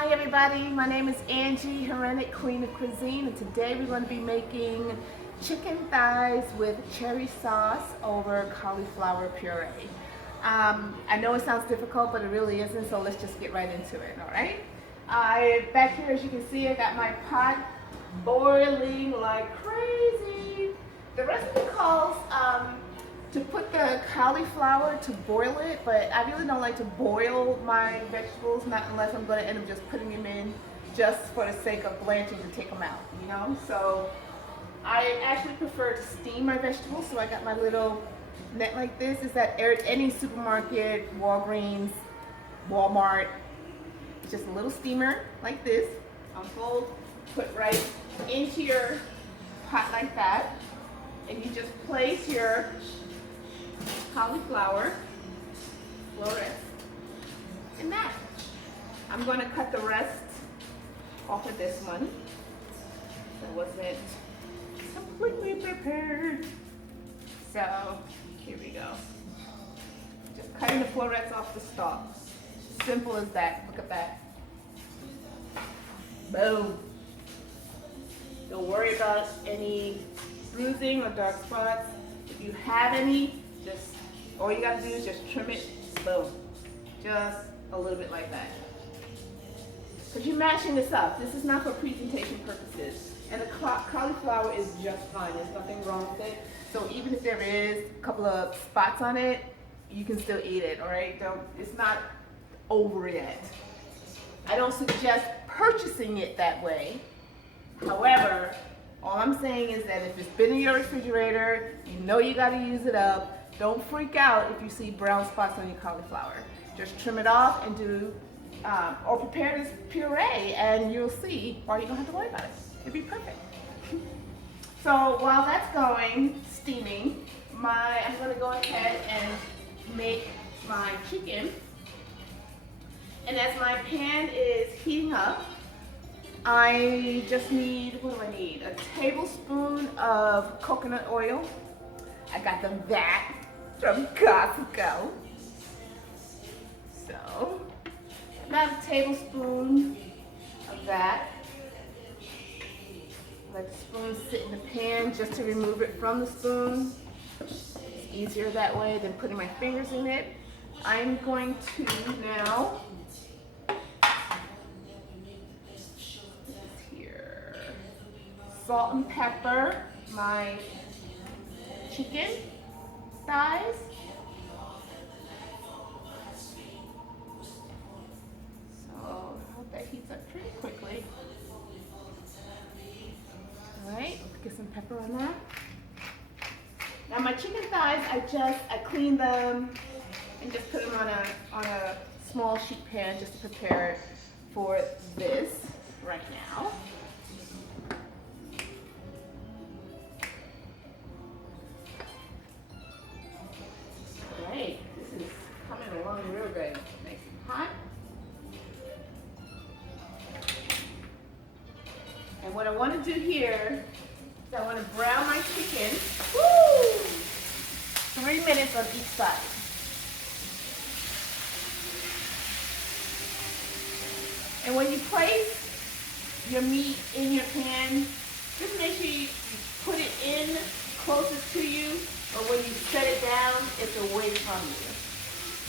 Hi everybody, my name is Angie, Hooray, Queen of Cuisine, and today we're going to be making chicken thighs with cherry sauce over cauliflower puree. I know it sounds difficult, but it really isn't, so let's just get right into it, alright? Back here, as you can see, I got my pot boiling like crazy. The recipe calls to put the cauliflower to boil it, but I really don't like to boil my vegetables, not unless I'm going to end up just putting them in just for the sake of blanching to take them out, you know? So I actually prefer to steam my vegetables, so I got my little net like this. It's at any supermarket, Walgreens, Walmart. It's just a little steamer like this. Unfold, put right into your pot like that, and you just place your cauliflower florets in that. I'm going to cut the rest off of this one. That wasn't completely prepared. So here we go. Just cutting the florets off the stalk. Simple as that. Look at that. Boom. Don't worry about any bruising or dark spots. If you have any, just all you gotta do is just trim it, boom. Just a little bit like that. Because you're mashing this up. This is not for presentation purposes. And the cauliflower is just fine. There's nothing wrong with it. So even if there is a couple of spots on it, you can still eat it, all right? It's not over yet. I don't suggest purchasing it that way. However, all I'm saying is that if it's been in your refrigerator, you know you gotta use it up. Don't freak out if you see brown spots on your cauliflower. Just trim it off and do, or prepare this puree, and you'll see why you don't have to worry about it. It'll be perfect. So while that's going, steaming, I'm gonna go ahead and make my chicken. And as my pan is heating up, I just need, what do I need? A tablespoon of coconut oil. I got the vat from Costco. So, about a tablespoon of that. Let the spoon sit in the pan just to remove it from the spoon. It's easier that way than putting my fingers in it. I'm going to now salt and pepper my chicken thighs. So I hope that heats up pretty quickly. All right, get some pepper on that. Now my chicken thighs, I cleaned them and just put them on a small sheet pan just to prepare it for this right now. This is coming along real good. Nice and hot. And what I want to do here is I want to brown my chicken. Woo! 3 minutes on each side. And when you place your meat in your pan, just make sure you put it in closest to you, or when you set it down, it's away from you.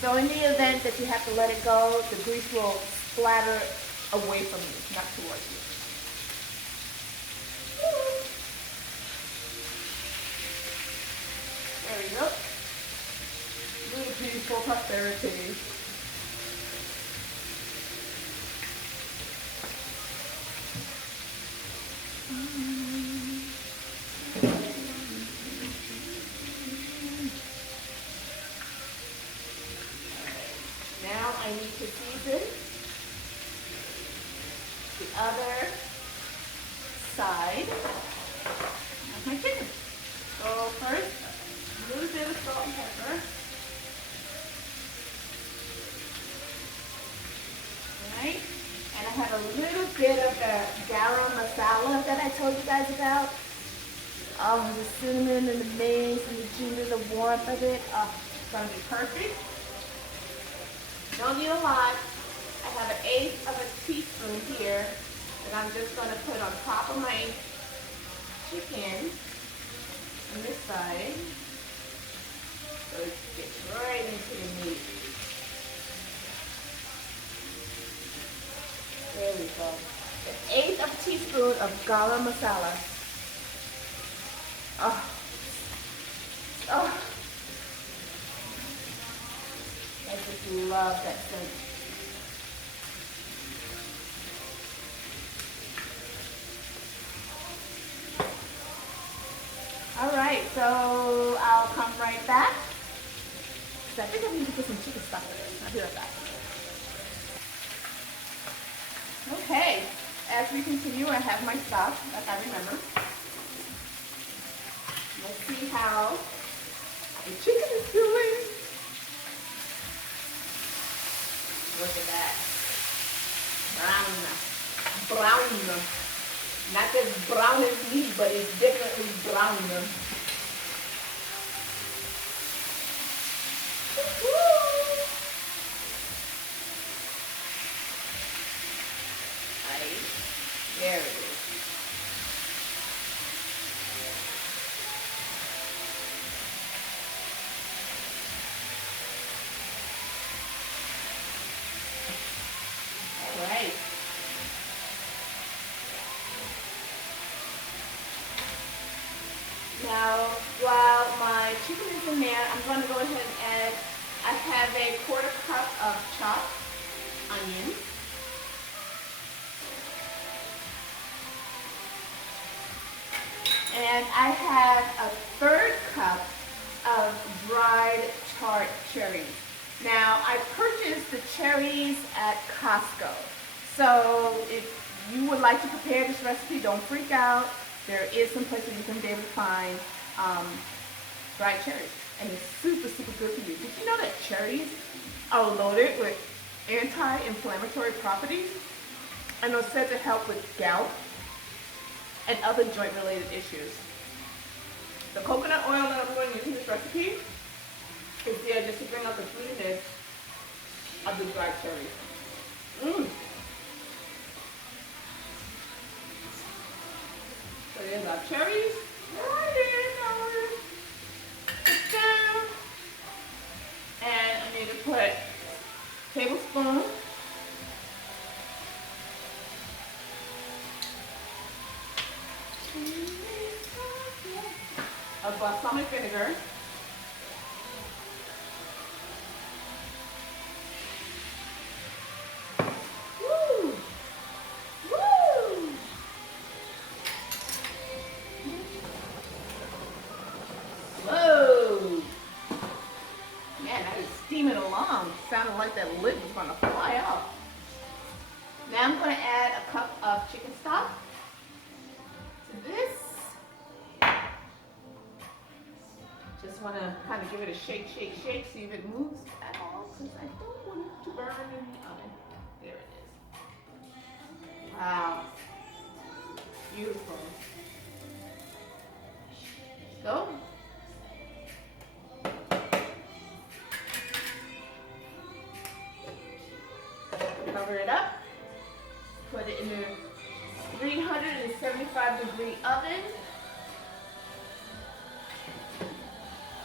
So in the event that you have to let it go, the grease will splatter away from you, not towards you. There we go. Little peaceful prosperity. Now I need to season the other side of my chicken. So first, a little bit of salt and pepper. Alright, and I have a little bit of the garam masala that I told you guys about. Oh, the cinnamon and the mace and the ginger, the warmth of it. Oh, it's going to be perfect. Don't need a lot. I have 1/8 of a teaspoon I'm just going to put on top of my chicken on this side. So it gets right into the meat. There we go. An eighth of a teaspoon of garam masala. Oh. Oh. I just love that scent. All right, so I'll come right back. I think I need to put some chicken stock in this. I'll be right back. Okay, as we continue, I have my stock, like I remember. Let's see how the chicken is doing. Look at that. Brown. Brown. Not as brown as me, but it's definitely brown. There it is. All right. Now, while my chicken is in there, I'm going to go ahead and add, I have a 1/4 cup of chopped onion. And I have a 1/3 cup of dried tart cherries. Now, I purchased the cherries at Costco. So if you would like to prepare this recipe, don't freak out. There is some places you can be able to find dried cherries. And it's super, super good for you. Did you know that cherries are loaded with anti-inflammatory properties? And are said to help with gout and other joint-related issues. The coconut oil that I'm going to use in this recipe is there just to bring out the fruitiness of the dried cherries. So there's our cherries. And I need to put a tablespoon of balsamic vinegar. Woo! Woo! Whoa! Man, that is steaming along. Sounded like that lid was gonna fly off. Now I'm gonna add a cup of chicken stock to this. Just want to kind of give it a shake, shake, shake, see if it moves at all, because I don't want it to burn in the oven. There it is. Wow. Beautiful. Go. Cover it up. Put it in the 375-degree oven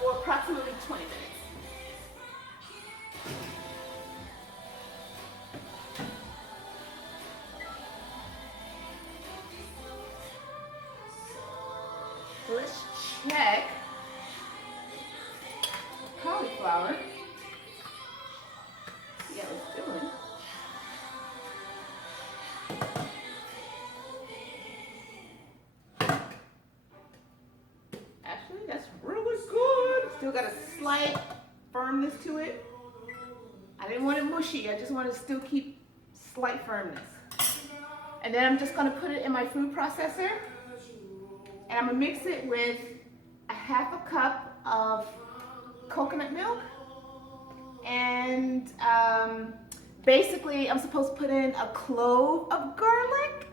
for approximately 20 minutes. So let's check cauliflower. See how it's doing. Actually, that's really good. Still got a slight firmness to it. I didn't want it mushy. I just want to still keep slight firmness. And then I'm just going to put it in my food processor. And I'm going to mix it with a 1/2 cup of coconut milk. And basically, I'm supposed to put in a clove of garlic.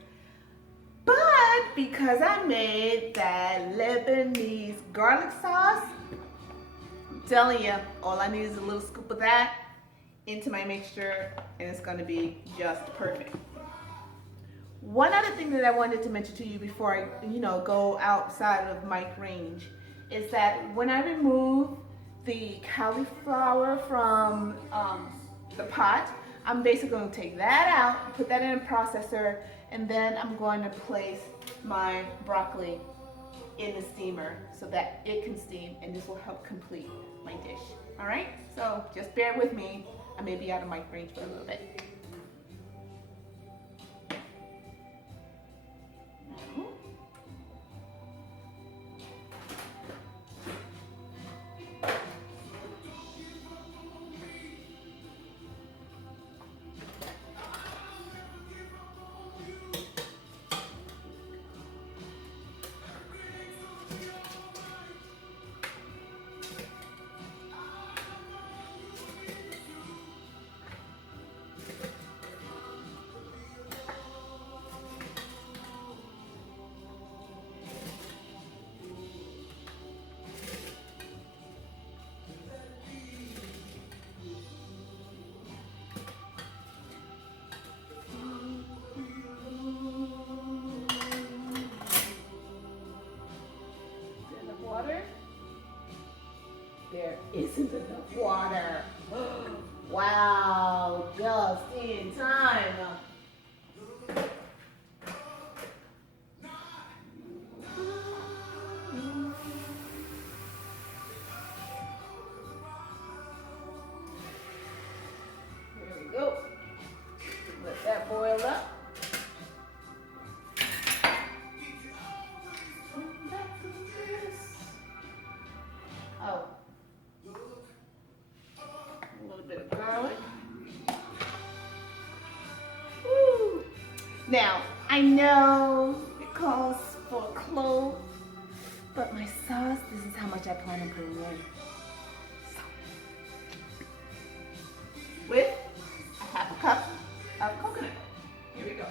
But because I made that Lebanese garlic sauce, I'm telling you, all I need is a little scoop of that into my mixture, and it's going to be just perfect. One other thing that I wanted to mention to you before I, go outside of mic range is that when I remove the cauliflower from the pot, I'm basically going to take that out, put that in a processor, and then I'm going to place my broccoli in the steamer so that it can steam, and this will help complete my dish. All right, so just bear with me. I may be out of mic range for a little bit. There isn't enough water. Wow, just in time. There we go. Let that boil up. Oh. A little bit of garlic. Woo. Now, I know it calls for a clove, but my sauce, this is how much I plan on putting in. With a half a cup of coconut. Here we go.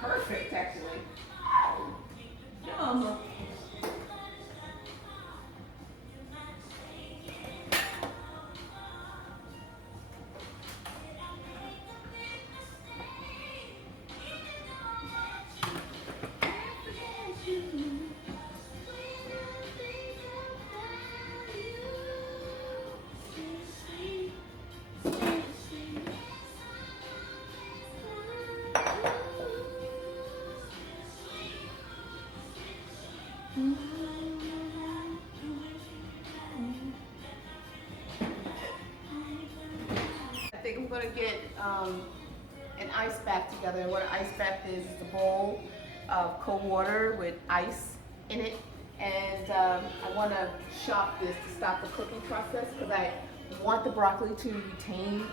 Perfect, actually. Yum. I think I'm going to get an ice bath together. What an ice bath is a bowl of cold water with ice in it. And I want to shock this to stop the cooking process because I want the broccoli to retain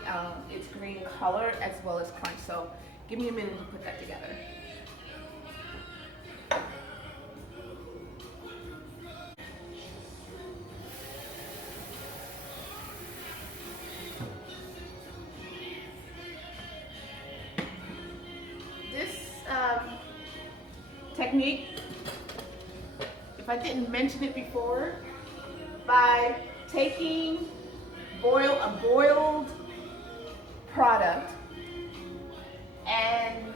its green color as well as crunch. So give me a minute to put that together. Technique, if I didn't mention it before, by taking a boiled product and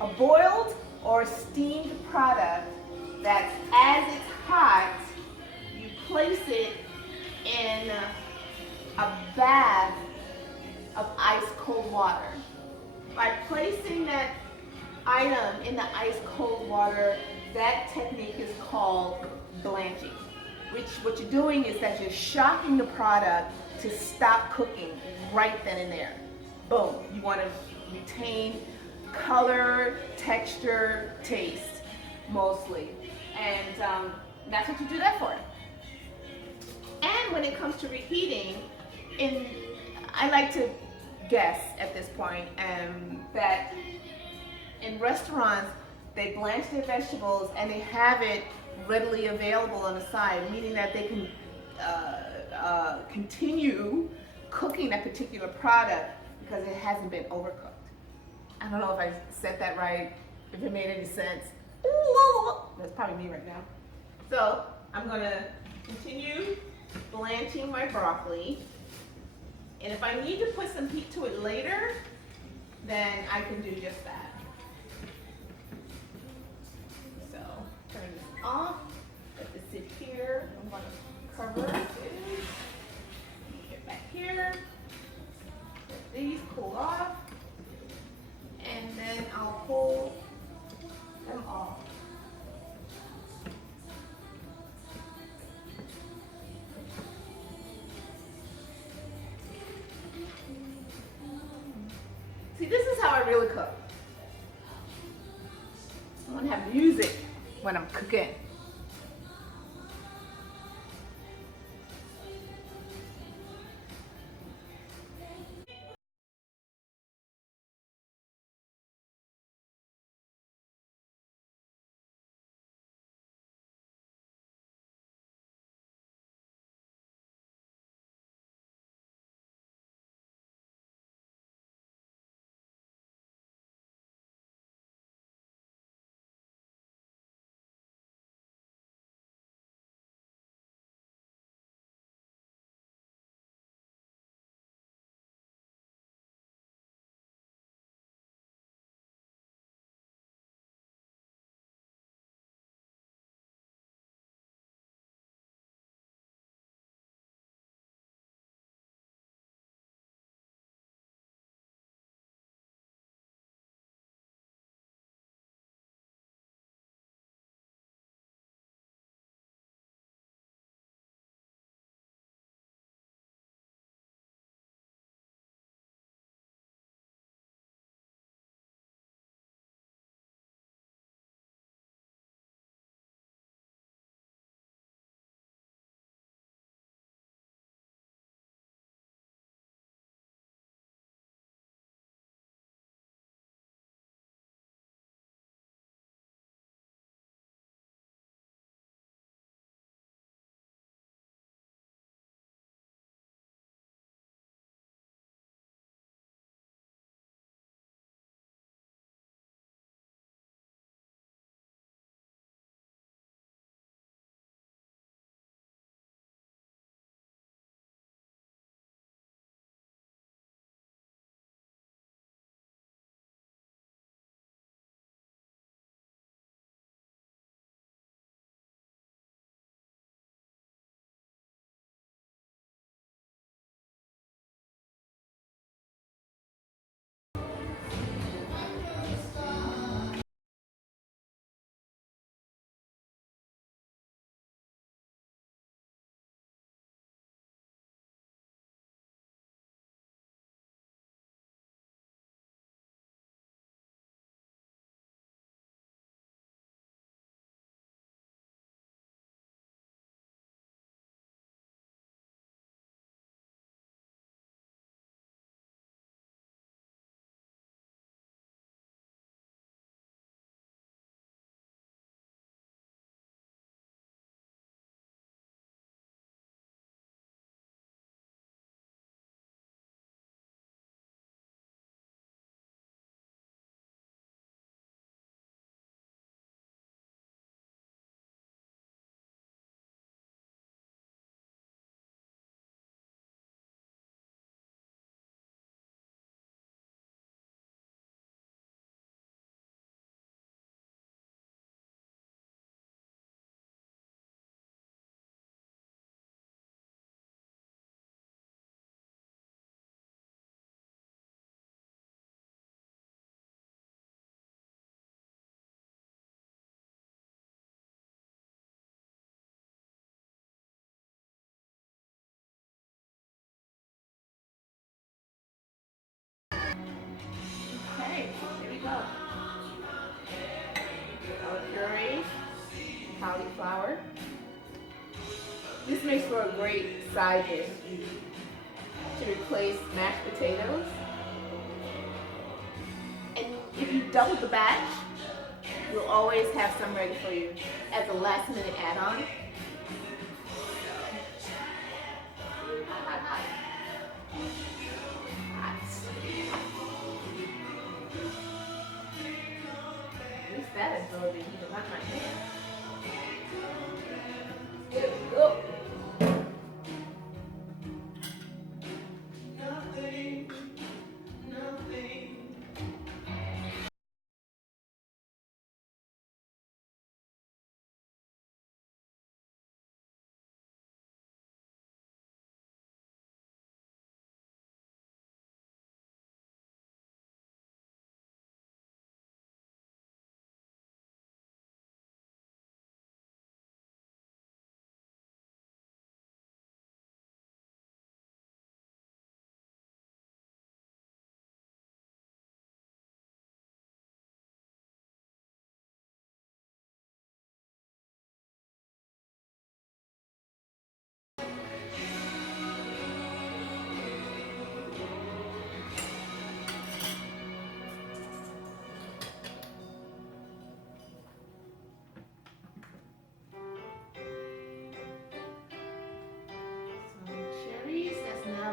a boiled or steamed product that as it's hot, you place it in a bath of ice cold water. By placing that item in the ice cold water, that technique is called blanching, which what you're doing is that you're shocking the product to stop cooking right then and there. Boom. You want to retain color, texture, taste mostly, and that's what you do that for. And when it comes to reheating, I like to guess at this point that in restaurants, they blanch their vegetables and they have it readily available on the side, meaning that they can continue cooking that particular product because it hasn't been overcooked. I don't know if I said that right, if it made any sense. That's probably me right now. So I'm gonna continue blanching my broccoli. And if I need to put some heat to it later, then I can do just that. So turn this off, let this sit here. I'm gonna cover it. Get back here. Let these cool off. And then I'll pull them off. See, this is how I really cook. I want to have music when I'm cooking. Okay, here we go. Our puree, cauliflower. This makes for a great side dish to replace mashed potatoes. And if you double the batch You'll always have some ready for you as a last minute add-on. Hot, hot, hot. At least that is really heated, not my hand. Here we go.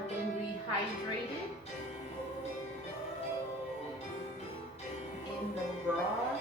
Been rehydrated in the raw.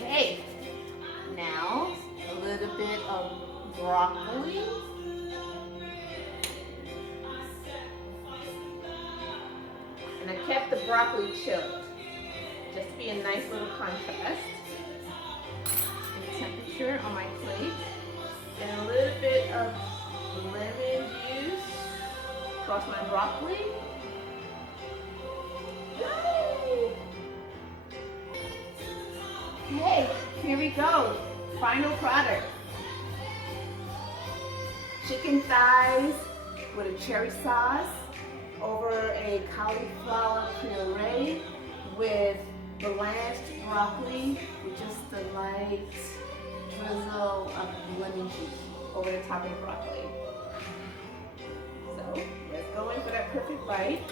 Okay, now a little bit of broccoli. And I kept the broccoli chilled, just to be a nice little contrast. And temperature on my plate. And a little bit of lemon juice across my broccoli. Yay! Okay, here we go. Final product. Chicken thighs with a cherry sauce over a cauliflower puree with blanched broccoli with just a light drizzle of lemon juice over the top of the broccoli. So let's go in for that perfect bite.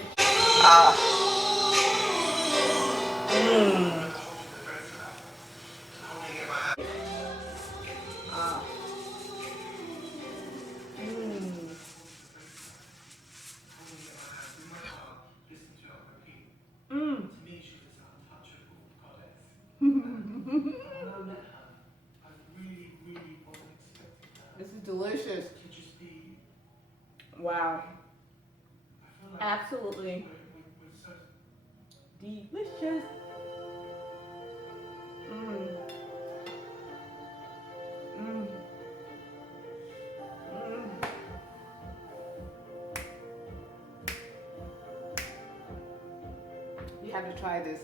This is delicious. Wow. Absolutely delicious. You have to try this.